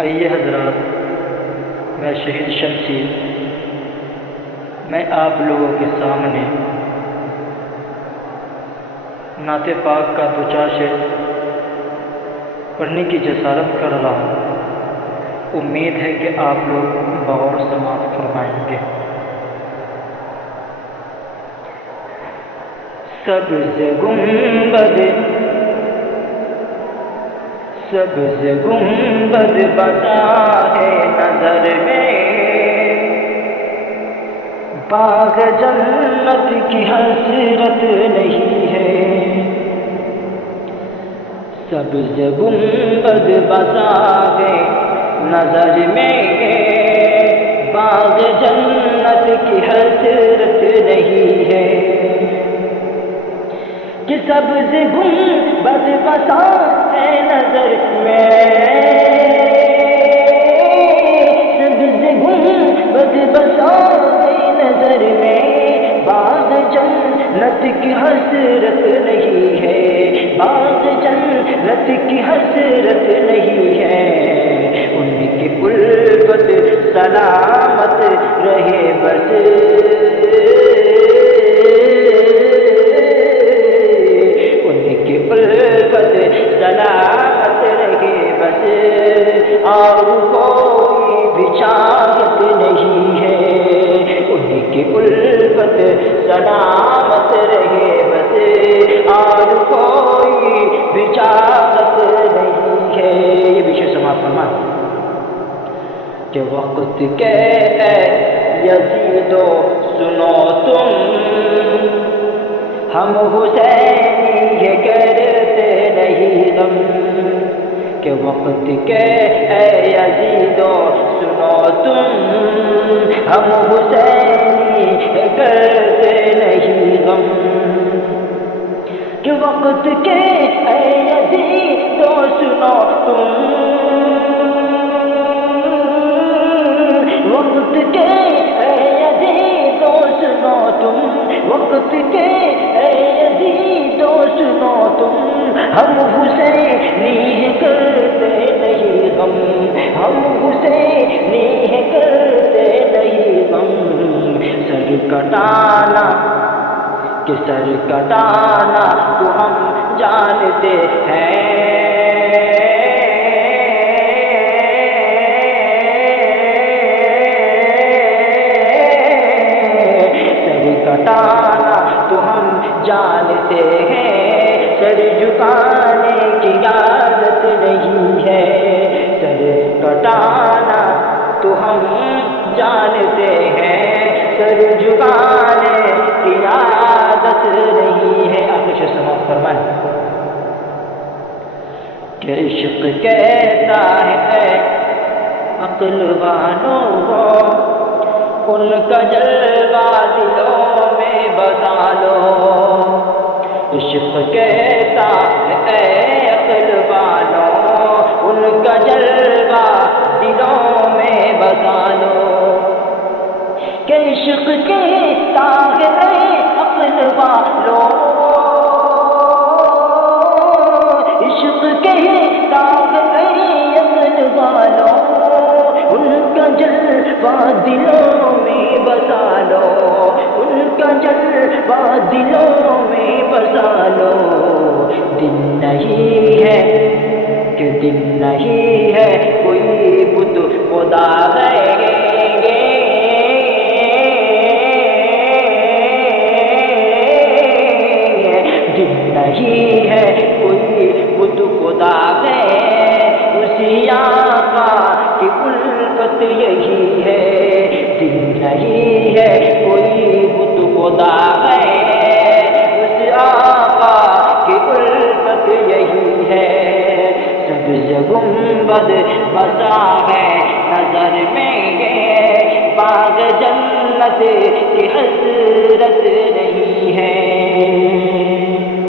آئیے حضرات، میں شہید شمسی، میں آپ لوگوں کے سامنے نعت پاک کا دو چار شعر پڑھنے کی جسارت کر رہا ہوں۔ امید ہے کہ آپ لوگ بغور سماعت فرمائیں گے۔ سبز گنبد بسا ہے نظر میں، باغ جنت کی حسرت نہیں ہے۔ سبز گنبد بسا ہے نظر میں، باغ جنت کی حسرت نہیں ہے کہ سبز گنبد بسا ہے نظر میں، سبز گنبد بسا ہے نظر میں، باغ جنت کی حسرت نہیں ہے، باغ جنت کی حسرت نہیں ہے۔ ان کی الفت سلامت رہے بس، سلامت رہے بس، اور کوئی بھی چاہت نہیں ہے۔ ان کی الفت سلامت رہے بس، اور کوئی بھی چاہت نہیں ہے۔ یہ بھی شعر سماعت فرمائیں کہ وقت کے یزیدو سنو تم، ہم حسینی یہ کرتے نہیں غم، کہ وقت کے یزیدو سنو تم، ہم حسینی یہ کرتے نہیں غم، کہ وقت کے یزیدو سنو تم، وقت کے یزیدو سنو تم، وقت کے یزیدو سنو تم، ہم حسینی کرتے نہیں غم، ہم حسینی کرتے نہیں غم۔ سر کٹانا کہ سر کٹانا تو ہم جانتے ہیں، کٹانا تو ہم جانتے ہیں، سر جھکانے کی عادت نہیں ہے۔ سر کٹانا تو ہم جانتے ہیں، سر جھکانے کی عادت نہیں ہے۔ آپ کچھ سماعت فرمائیں کہ عشق کیسا ہے عقل والوں کو، ان کا جلوہ دلوں میں بسا لو۔ عشق کیسا ہے عقل والوں، ان کا جلوہ دلوں میں بسا لو، کہ عشق کیسا ہے عقل والوں، عشق کیسا ہے عقل والوں، ان کا جلوہ دلوں میں بسا لو، ان کا جلوہ دلوں میں بسا لو۔ دن نہیں ہے کہ دن نہیں ہے کوئی بت خدا رہیں گے، دن نہیں ہے کوئی بت خدا ہے، اسی آقا کی الفت یہی ہے۔ دن نہیں ہے کوئی بت خدا ہے، اس آقا کی الفت یہی ہے۔ سبز گنبد بسا ہے نظر میں، باغ جنت کی حسرت نہیں